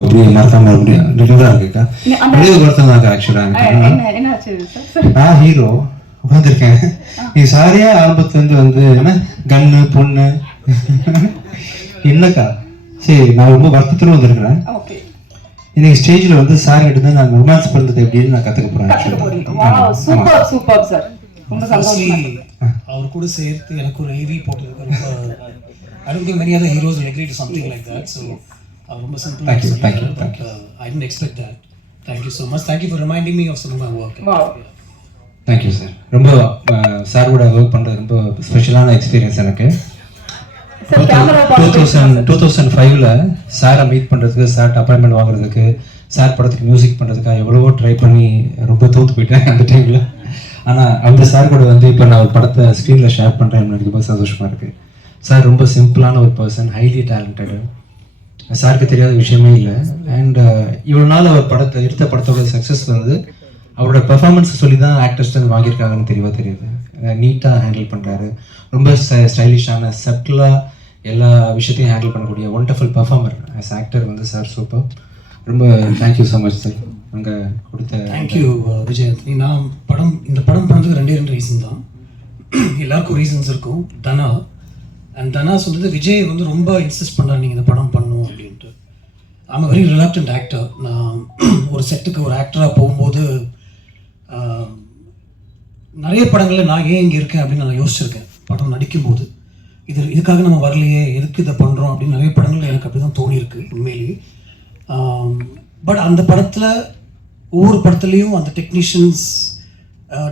அப்படி மறக்காம முடியும் ரெகுலரா இருக்குக்கா அந்த- ஒரே ஒருத்தன் தான் ஆக்சுவலா சார் நான் ஹீரோ உட்காந்துருக்கேன் நீ சாரியா ஆரம்பத்துல இருந்து வந்து என்ன கன்னு பொண்ணு என்னக்கா சரி நான் ரொம்ப வருத்தத்துல வந்திருக்கிறேன் ஓகே இன்னைக்கு ஸ்டேஜ்ல வந்து சார் எடுத்து நான் ரொமான்ஸ் பண்றது எப்படின்னு நான் ஆமா. வாவ் சூப்பர் சூப்பர் சார் ரொம்ப Firstly, சந்தோஷம் அவர் கூட சேர்த்து எனக்கு ஒரு ஏவி போட்டதுக்கு ரொம்ப I don't think many other heroes will agree to something like that அவர் ரொம்ப சிம்பிளா thank you, சொல்லிட்டாரு thank but I thank you. so much. Thank you for reminding me of some of my work. Wow thank you sir ரொம்ப sir கூட work பண்ணுறது ரொம்ப ஸ்பெஷலான experience எனக்கு. Sir camera two thousand two thousand ஃபைவ்ல சாரை meet பண்ணுறதுக்கு சார்ட் அப்பாயின்மெண்ட் வாங்குறதுக்கு சார் படத்துக்கு மியூசிக் பண்ணுறதுக்காக எவ்வளவோ ட்ரை பண்ணி ரொம்ப தோத்து போயிட்டேன் அந்த டைமில் ஆனால் அந்த சார் கூட வந்து இப்போ நான் ஒரு படத்தை ஸ்க்ரீனில் ஷேர் பண்ணுறேன் எனக்கு ரொம்ப சந்தோஷமாக இருக்குது சார் ரொம்ப சிம்பிளான ஒரு பர்சன் ஹைலி டேலண்டடு சாருக்கு தெரியாத விஷயமே இல்லை. அண்ட் uh, இவ்வளோ நாள் அவர் படத்தை எடுத்த படத்தோட சக்ஸஸ் வந்து அவரோட பெர்ஃபார்மன்ஸ் சொல்லி தான் ஆக்டர்ஸ் வந்து வாங்கியிருக்காங்கன்னு தெரியவா தெரியுது. நீட்டாக ஹேண்டில் பண்ணுறாரு ரொம்ப ஸ்டைலிஷான சட்டிலாக எல்லா விஷயத்தையும் ஹேண்டில் பண்ணக்கூடிய ஒண்டர்ஃபுல் பர்ஃபார்மர் ஆஸ் ஆக்டர் வந்து சார் சூப்பர் ரொம்ப thank you so much sir அங்கே கொடுத்த தேங்க்யூ you uh, விஜய் நான் படம் இந்த படம் பண்ணதுக்கு ரெண்டே ரெண்டு ரீசன் தான். எல்லாருக்கும் ரீசன்ஸ் இருக்கும். தனா அண்ட் தனா சொல்கிறது விஜய் வந்து ரொம்ப இன்சிஸ்ட் பண்ணுறாரு நீங்கள் இந்த படம் பண்ணணும் அப்படின்ட்டு. ஆம் வெரி ரிலாக்டன்ட் ஆக்டர் நான் ஒரு செட்டுக்கு ஒரு ஆக்டராக போகும்போது நிறைய படங்களில் நான் ஏன் இங்கே இருக்கேன் அப்படின்னு நான் யோசிச்சிருக்கேன். படம் நடிக்கும்போது. இது இதுக்காக நம்ம வரலையே எதுக்கு இதை பண்ணுறோம் அப்படின்னு நிறைய படங்கள் எனக்கு அப்படி தான் தோணியிருக்கு உண்மையிலேயே. பட் அந்த படத்தில் ஒவ்வொரு படத்துலேயும் அந்த டெக்னீஷியன்ஸ்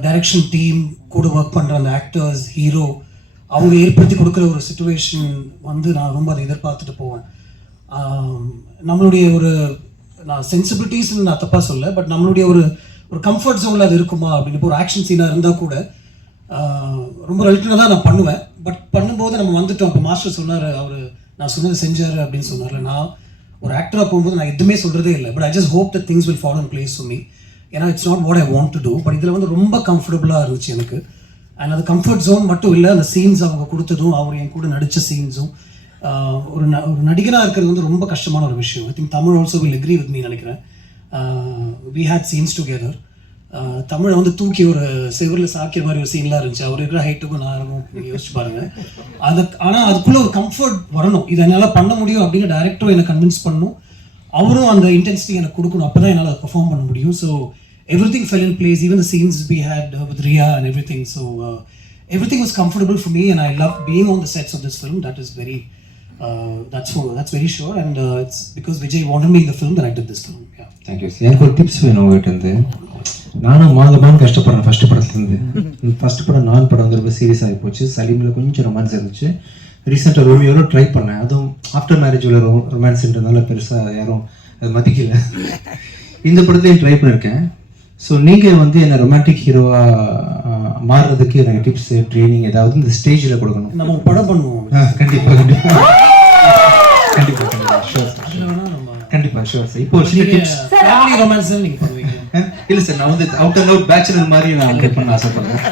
டைரக்ஷன் டீம் கூட ஒர்க் பண்ணுற அந்த ஆக்டர்ஸ் ஹீரோ அவங்க ஏற்படுத்தி கொடுக்குற ஒரு சுச்சுவேஷன் வந்து நான் ரொம்ப அதை எதிர்பார்த்துட்டு போவேன். நம்மளுடைய ஒரு நான் சென்சிபிலிட்டிஸ்ன்னு நான் தப்பாக சொல்ல பட் நம்மளுடைய ஒரு ஒரு கம்ஃபர்ட் ஜோனில் அது இருக்குமா அப்படின்னு இப்போ ஒரு ஆக்ஷன் சீனாக இருந்தால் கூட ரொம்ப ரிலேட்டடாக தான் நான் பண்ணுவேன். பட் பண்ணும்போது நம்ம வந்துட்டோம். அப்போ மாஸ்டர் சொன்னார் அவர் நான் சொன்னது செஞ்சார் அப்படின்னு சொன்னார்ல நான் ஒரு ஆக்டராக போகும்போது நான் எதுவுமே சொல்கிறதே இல்லை. But I just hope the things will follow in place for ஏன்னா it's not what I want to do but இதில் வந்து ரொம்ப கம்ஃபர்டபுளாக இருந்துச்சு எனக்கு. அண்ட் அது கம்ஃபர்ட் ஜோன் மட்டும் இல்லை அந்த சீன்ஸ் அவங்க கொடுத்ததும் அவர் என் கூட நடித்த சீன்ஸும் ஒரு ந ஒரு நடிகராக இருக்கிறது வந்து ரொம்ப கஷ்டமான ஒரு விஷயம். I think Tamil also will agree with me நினைக்கிறேன். வி ஹேட் சீன்ஸ் டுகெதர் தமிழை வந்து தூக்கி ஒரு செவரில் சாக்கிற மாதிரி ஒரு சீன்லாம் இருந்துச்சு. அவர் இருக்கிற ஹைட்டுக்கும் நான் இருக்கும் நீங்கள் யோசிச்சு பாருங்க. அது ஆனால் அதுக்குள்ளே ஒரு கம்ஃபர்ட் வரணும். இதை என்னால் பண்ண முடியும் அப்படின்னு டேரக்டரும் என்னை கன்வின்ஸ் பண்ணணும் அவரும் அந்த இன்டென்சிட்டி எனக்கு கொடுக்கணும். அப்போ தான் என்னால் பெர்ஃபார்ம் பண்ண முடியும். So everything fell in place, place even scenes scenes had uh, with Riya and everything. Thing so uh, everything was comfortable comfortable me, and I I love on on sets of of film. Film that is very that's for that's very sure. And uh, it's because Vijay wanted me in the film that I did this film. Yeah. Thank you எனக்கு ஒரு tips வேணும் உங்ககிட்ட இருந்து. நானும் மாதமான கஷ்டப்படுறேன் first படத்துலேருந்து first படம் நான் படம் வந்து ரொம்ப சீரியஸ் ஆகி போச்சு. சலீமில் கொஞ்சம் ரொமான்ஸ் இருந்துச்சு. ரீசெண்டாக ரோமியோவில் ட்ரை பண்ணேன். அதுவும் ஆஃப்டர் மேரேஜ் உள்ள ரொமான்ஸ்ன்றதுனால பெருசாக யாரும் அது மதிக்கல. இந்த படத்தையும் ட்ரை பண்ணியிருக்கேன் ஸோ நீங்கள் வந்து என்ன ரொமான்டிக் ஹீரோவாக மாறுறதுக்கு எனக்கு டிப்ஸ் ட்ரைனிங் ஏதாவது இந்த ஸ்டேஜில் கொடுக்கணும். நம்ம படம் பண்ணுவோம். ஆ, கண்டிப்பா கண்டிப்பா. கண்டிப்பா கண்டிப்பா. ஷூர் சார் இப்போ சின்ன டிப்ஸ் ஃபேமிலி ரொமான்ஸ் நீங்க பண்ணுவீங்க. இல்ல சார் நான் வந்து அவுட் அண்ட் அவுட் பேச்சுலர் மாதிரி நான் பண்ண ஆசைப்படுறேன்.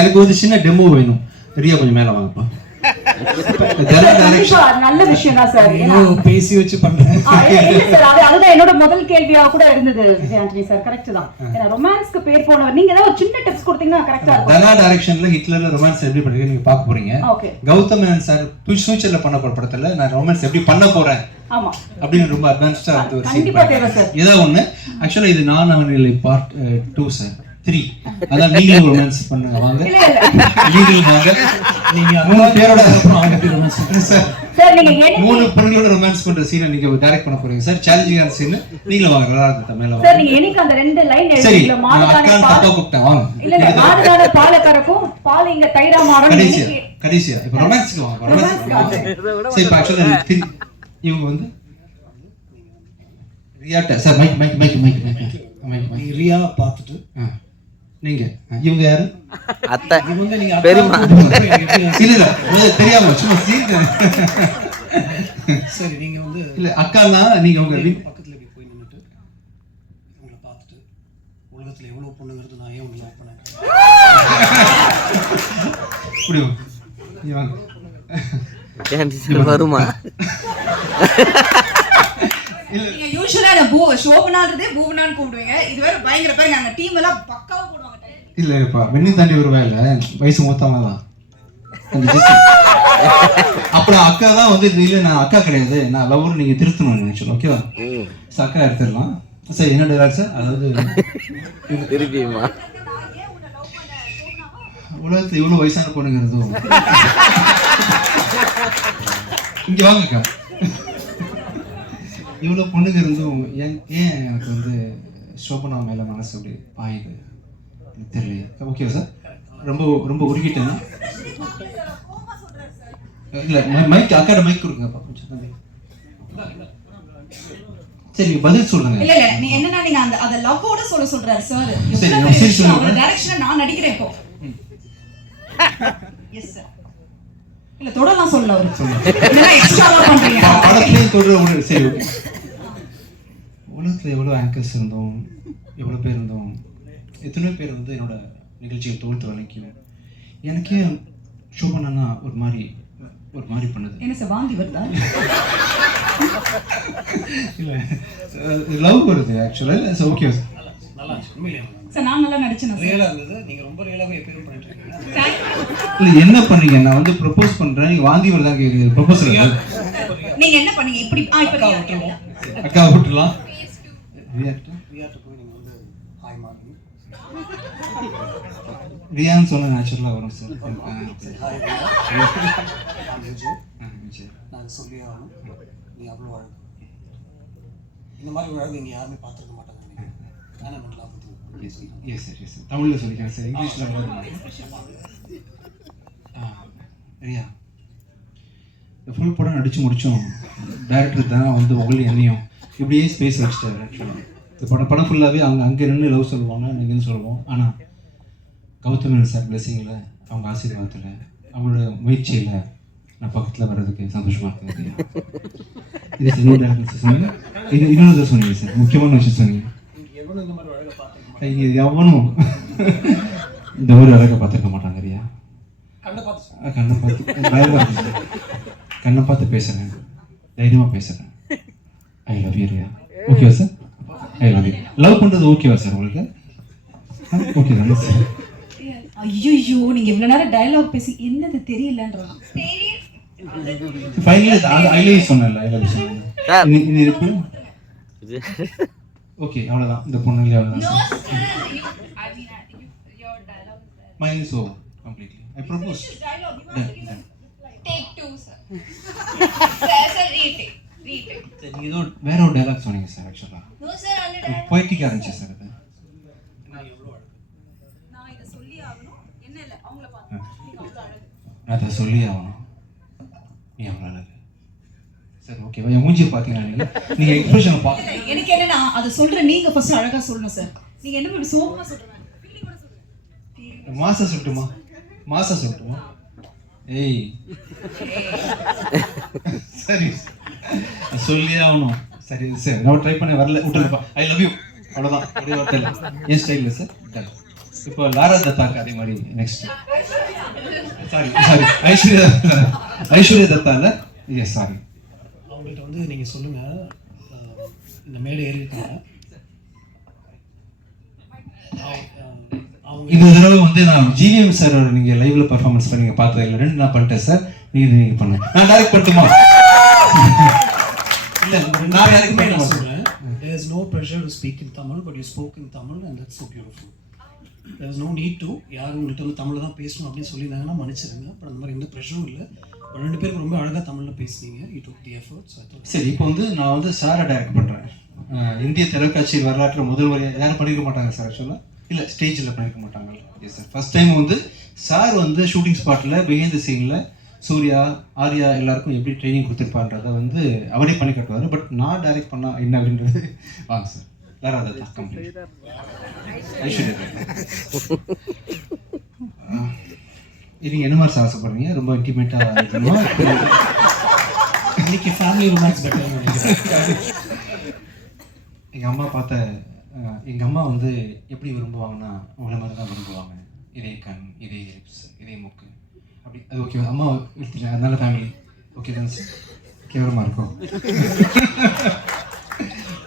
எனக்கு வந்து சின்ன டெமோ வேணும். ரியா கொஞ்சம் மேல வாங்கப்பா. நல்ல விஷயம் தான் சார் பேசி வச்சு பண்றேன் அதுதான் என்னோட முதல் கேள்வியா கூட இருந்தது ஆண்டனி சார். கரெக்ட் தான். ஏன்னா ரொமான்ஸ்க்கு பேர் போனவர் நீங்க ஏதாவது சின்ன டிப்ஸ் கொடுத்தீங்கன்னா கரெக்டா இருக்கும். டைரக்ஷன்ல ஹிட்லர்ல ரொமான்ஸ் எப்படி பண்ணிருக்கீங்க நீங்க போறீங்க. கௌதம் மேனன் சார் ஃபியூச்சர்ல பண்ண போற படத்துல நான் ரொமான்ஸ் எப்படி பண்ண போறேன் ஆமா. அப்படின்னு ரொம்ப அட்வான்ஸ்டா வந்து ஒரு கண்டிப்பா சீன் ஏதாவது ஒண்ணு? ஆக்சுவலா இது நான் அவனில் பார்ட் டூ சார். த்ரீ அதான் லீகல் ரொமான்ஸ் பண்ணுங்க வாங்க. இல்ல இல்ல. லீகல் வாங்க. நீங்க மூணு பேரோட அப்புறம் ரொமான்ஸ் சார் சார் நீங்க எனக்கு மூணு பொண்ணுகளோட ரொமான்ஸ் பண்ற சீனை நீங்க டைரக்ட் பண்ண போறீங்க சார் சேலஞ்சிங்கான சீன் நீங்களும் வாங்க நல்லா இருக்கு மேல வாங்க. சார் நீங்க எனக்கு அந்த ரெண்டு லைன் சரி எழுதிங்களா நான் மாடுதானே அக்கான்னு பால் தப்பா கூப்பிட்டேன் வாங்க. இல்ல மாடுதானே பால கறக்கும் பால் இங்க தயிரா மாறும் கடைசியா கடைசியா. இப்ப ரொமான்ஸ்க்கு வாங்க ரொமான்ஸ்க்கு வாங்க. சரி இப்ப ஆக்சுவலா இவங்க வந்து ரியாட்ட sir mike mike mike mike mike Riya பார்த்துட்டு. நீங்க. இவங்க யாரு? அத்தை. எப்படி இல்ல இல்ல தெரியாம சும்மா சீன் சரி நீங்க வந்து இல்ல அக்கானா நீங்க உங்க பக்கத்துல போய் நின்னுட்டு உங்களை பார்த்துட்டு உலகத்துல எவ்வளவு பொண்ணுங்கிறது நான் ஏன் உங்களை லவ் பண்ணேன்? ஏன் வருமா? நீங்க அந்த பூ ஷோபனான்றதே பூவனான்னு கூப்பிடுவீங்க. இது வேற பயங்கர பேர். நாங்க டீம் எல்லாம் பக்காவா இல்ல இப்ப வெண்ணி தாண்டி வருவா இல்ல வயசு மூத்தவங்க தான். அப்புறம் அக்கா தான் வந்து இல்ல நான் அக்கா கிடையாது. நான் லவ்னு நீங்க திருத்தணும் ஆக்சுவலி ஓகேவா சார் அக்கா எடுத்துடலாம். சார் என்ன டைலாக் சார் அதாவது திருப்பியுமா உலகத்துல இவ்வளவு வயசான பொண்ணுங்க இருந்தோம் இங்க வாங்க அக்கா. இவ்வளவு பொண்ணுங்க இருந்தும் ஏன் ஏன் எனக்கு வந்து சோபனா மேல மனசு அப்படி பாயுது? தெரியலையே. ஓகேவா சார் ரொம்ப ரொம்ப உருகிட்டேன்? இல்ல மைக் அக்காட மைக் கொடுங்கப்பா கொஞ்சம். சரி பதில் சொல்லுங்க. இல்ல இல்ல நீ என்னன்னா நீங்க அந்த அத லவ்வோட சொல்ல சொல்றாரு சார் டைரக்ஷன் நான் நடிக்கிறேன் இப்போ. எஸ் சார் இல்ல தொடலாம் சொல்ல அவரு. இல்லனா எக்ஸ்ட்ராவா பண்றீங்க. ப- படத்துலயும் தொடர ஒரு சரி உலகத்துல எவ்வளவு ஆங்கர்ஸ் இருந்தோம்? எவ்வளவு பேர் இருந்தோம்? எத்தனையோ பேர் வந்து என்னோட நிகழ்ச்சியை தொகுத்து வழங்கியும் எனக்கே ஷோபனா ஒரு மாதிரி ஒரு மாதிரி பண்ணுது. என்ன சார் வாந்தி வருதா? இல்ல லவ் வருது ஆக்சுவலா ஓகே நல்லா இருந்துச்சு உண்மையிலேயே நல்லா இருந்துச்சு. சார் நான் நல்லா நடிச்சேன் சார்? ரியலா இருந்தது நீங்க ரொம்ப ரியலாவே எப்பயும் பண்ணிட்டு இருக்கீங்க. இல்ல என்ன பண்ணீங்க? நான் வந்து ப்ரப்போஸ் பண்றேன் நீங்க வாந்தி வருதா கேக்குது ப்ரப்போசல் நீங்க என்ன பண்ணீங்க? இப்படி ஆ இப்ப அக்கா விட்டுருவோம். அக்கா விட்டுலாம் ரியாக்ட் ரியாட்ட போய் நீங்க வந்து ஹாய் மாறுங்க ரியான்னு சொன்ன நேச்சுரலா வரும் சார். ஆ, நான் ஆ, சொல்லி ஆகணும் நீ அவ்வளோ அழகு. இந்த மாதிரி ஒரு அழகு இங்கே யாருமே பார்த்துருக்க மாட்டாங்க ஆனால் லாபத்து எஸ் சார் எஸ் சார் தமிழில் சொல்லிக்கிறேன் சார் இங்கிலீஷில் ரியா இந்த ஃபுல் படம் நடிச்சு முடிச்சோம். டேரக்டர் தான் வந்து உங்களை என்னையும் இப்படியே ஸ்பேஸ் வச்சுட்டாரு ஆக்சுவலாக இந்த படம் படம் ஃபுல்லாகவே அவங்க அங்கே நின்று லவ் சொல்லுவாங்க இங்கேன்னு சொல்லுவோம். ஆனால் கௌதமன் சார் பிளெஸிங்கில் அவங்க ஆசீர்வாதத்தில் அவங்களோட முயற்சியில் நான் பக்கத்தில் வர்றதுக்கு சந்தோஷமாக இருக்குது ரியா இது இன்னொரு சொன்னீங்க இது இன்னொரு சொன்னீங்க சார். முக்கியமான விஷயம் சொன்னீங்க எவனும் இந்த மாதிரி அழகை பார்த்துருக்க மாட்டாங்க ரியா கண்ணை பார்த்து கண்ணை பார்த்து பயமா இருக்கு சார். கண்ணை பார்த்து பேசுறேன். தைரியமா பேசுறேன். ஐ லவ் யூ ரியா ஓகேவா sir? I love you love பண்றது ஓகேவா சார் உங்களுக்கு? ஓகே தானே சார். ஐயோ நீங்க இவ்வளவு நேரம் டயலாக் பேசி என்னது தெரியலன்றான். ஃபைனலி ஐ லவ் சொன்னேன்ல ஐ லவ் சொன்னேன் சார். இது இது இருக்கு? இது. ஓகே அவ்வளவுதான். இந்த பொண்ணுங்களே அவ்வளவுதான் mind is over completely I propose Take two, sir. sir, sir, retake. Retake. சரி நீங்க ஏதோ வேற ஒரு டைலாக் சொன்னீங்க சார் ஆக்சுவலா போய்ட்டிக்கா இருந்துச்சு சார் அது. நான் இத சொல்லி ஆகணும். நீங்க நான் அதை சொல்லி ஆகணும். நீ அவ்வளோ அழகு. சரி ஓகேவா என் மூஞ்சியை பார்த்தீங்கன்னா நீங்கள் நீங்கள் எக்ஸ்பிரஷனை இல்ல, எனக்கு என்னன்னா அதை சொல்ற நீங்க ஃபர்ஸ்ட் அழகா சொல்லணும் சார் நீங்க என்ன இப்படி சோகமா சொல்றீங்க மாசா சொல்லட்டுமா மாசா சொல்லட்டுமா ஏய். சரி. சொல்லியே ஆகணும். சரி சரி. நான் ட்ரை பண்ண வரல. விட்டுருப்பா. ஐ லவ் யூ அவ்வளோதான் ஒரே வார்த்தை என் ஸ்டைலில் சார் இப்போ லாரா தத்தாக்கு அதே மாதிரி. Next sorry sorry Aishwarya Aishwarya Dutta இல்லை? எஸ் சாரி அவங்கள்ட்ட வந்து நீங்கள் சொல்லுங்கள் இந்த மேடை ஏறி இருக்காங்க இந்த தடவை வந்து நான் ஜிவிஎம் சார் நீங்க லைவ்ல பெர்ஃபார்மன்ஸ் பண்ணி பார்த்தது இல்லை. ரெண்டு நான் பண்ணிட்டேன் சார் நீங்க இது நீங்க பண்ணுங்க. நான் டைரக்ட் பண்ணட்டுமா? இல்ல நான் டைரக்ட் பண்ண சொல்றேன். There is no pressure to speak in Tamil but you spoke in Tamil and that's so beautiful. There no need to யார் உங்கள்கிட்ட வந்து தமிழில் தான் பேசணும் அப்படின்னு சொல்லியிருந்தாங்கன்னா மன்னிச்சிருங்க. பட் அந்த மாதிரி எந்த ப்ரெஷரும் இல்லை. ரெண்டு பேருக்கு ரொம்ப அழகாக தமிழில் பேசுனீங்க. யூ took தி எஃபர்ட் சரி இப்போ வந்து நான் வந்து சாரை டைரக்ட் பண்ணுறேன் இந்திய தொலைக்காட்சி வரலாற்று முதல் முறை யாரும் பண்ணியிருக்க மாட்டாங்க சார் ஆக்சுவலாக இல்லை ஸ்டேஜில் பண்ணியிருக்க மாட்டாங்கல்ல எஸ் சார் ஃபர்ஸ்ட் டைம் வந்து சார் வந்து ஷூட்டிங் ஸ்பாட்டில் பிஹைண்ட் த சீனில் சூர்யா ஆர்யா எல்லாருக்கும் எப்படி ட்ரைனிங் கொடுத்துருப்பான்றதை வந்து அவரே பண்ணி கட்டுவார். பட் நான் டைரக்ட் பண்ணால் என்ன அப்படின்றது? வாங்க சார் வேற அதை அஹ் நீங்க என்ன மாதிரி ஆசைப்படுறீங்க ரொம்ப இருக்கணுமா? இன்னைக்கு ஃபேமிலி ரொமான்ஸ் எங்கள் அம்மா பார்த்த அஹ், எங்க அம்மா வந்து எப்படி விரும்புவாங்கன்னா உங்களை மாதிரி தான் விரும்புவாங்க. இதே கண் இதே லிப்ஸ் இதே மூக்கு. அப்படி அது ஓகே அம்மா எடுத்துட்டேன் அதனால ஃபேமிலி ஓகே தான் சார் கேவலமாக இருக்கும்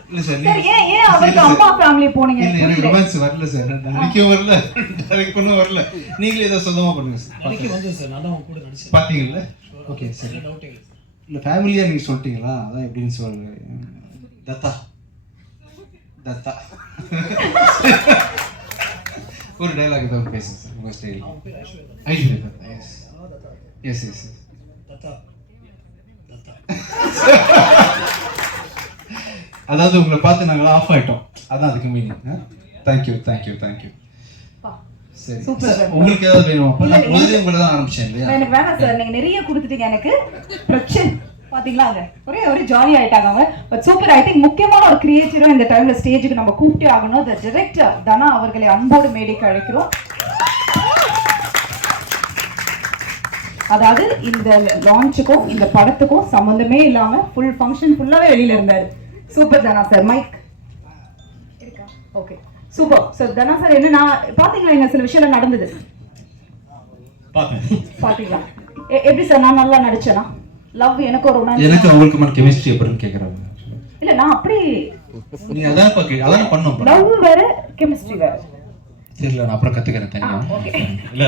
இல்ல சார் சார் ஏன் ஏன் அவருக்கு அம்மா ஃபேமிலி போனீங்க? இல்ல எனக்கு. ரொமான்ஸ் வரல சார். நான் நடிக்கவும் வரல. டைரக்ட் பண்ணவும் வரல. நீங்களே ஏதோ சொந்தமா பண்ணுங்க சார். நடிக்க வந்து சார். நான் தான் அவங்க கூட நடிச்சேன். பாத்தீங்கல்ல? Okay sir. இல்லை இல்ல ஃபேமிலியா நீங்க சொல்லிட்டீங்களா? அதான் எப்படின்னு சொல்லுங்க. தத்தா. தத்தா. ஒரு டைலாக் தான் பேசுங்க சார் உங்க style Aishwarya Dutta yes yes yes yes Dutta Dutta அதாவது உங்களை பார்த்து நாங்கள் ஆஃப் ஆயிட்டோம். அதான் அதுக்கு மீனிங் தேங்க்யூ தேங்க்யூ தேங்க்யூ சரி. உங்களுக்கு ஏதாவது வேணும்? நான் இல்ல, முதலே உங்களை தான் ஆரம்பிச்சேன் இல்லையா? எனக்கு வேணாம் சார். நீங்க நிறைய கொடுத்துட்டீங்க எனக்கு. பிரச்சனை. பாத்தீங்களா அங்க? ஒரே ஒரே ஜாலி ஆயிட்டாங்க அவங்க. பட் சூப்பர் ஐ திங்க் முக்கியமான ஒரு கிரியேட்டரும் இந்த டைம்ல ஸ்டேஜுக்கு நம்ம கூப்பிட்டே ஆகணும். த டிரெக்டர் தனா அவர்களை அன்போடு மேடைக்கு அழைக்கிறோம். அதாவது இந்த லான்ச்சுக்கும் இந்த படத்துக்கும் சம்மந்தமே இல்லாம ஃபுல் ஃபங்க்ஷன் ஃபுல்லாவே வெளியில இருந்தாரு. Super Dhana sir mike okay super sir Dhana sir என்ன நான் பாத்தீங்களா? இங்க சில விஷயம் நடந்தது? பாத்தீங்களா? எப்படி சார் நான் நல்லா நடிச்சேனா? லவ் எனக்கு ஒரு. எனக்கு அவங்களுக்கு கெமிஸ்ட்ரி எப்படின்னு கேட்குறாங்க இல்ல நான் அப்படி நீ அதான் பாக்க அதான் பண்ணோம் லவ் வேற கெமிஸ்ட்ரி வேற. தெரியல நான் அப்புறம் கத்துக்கிறேன் தனியா. ஓகே இல்ல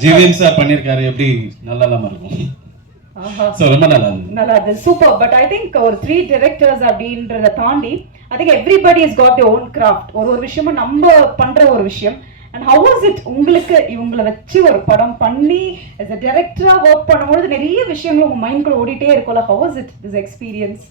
ஜிவிஎம் சார் பண்ணிருக்காரு எப்படி? நல்லா இல்லாம இருக்கும். ஸோ ரொம்ப நல்லா இருந்தது. நல்லா இருந்தது சூப்பர் பட் ஐ திங்க் ஒரு த்ரீ டிரெக்டர்ஸ் அப்படின்றத தாண்டி I think everybody is got own craft ஒரு ஒரு விஷயமும் நம்ம பண்ற ஒரு விஷயம். அண்ட் ஹவ் வாஸ் இட் உங்களுக்கு இவங்களை வச்சு ஒரு படம் பண்ணி director-ஆ ஒர்க் பண்ணும்போது நிறைய விஷயங்கள் உங்க மைண்ட்குள்ள ஓடிட்டே இருக்கும்ல. How was it this experience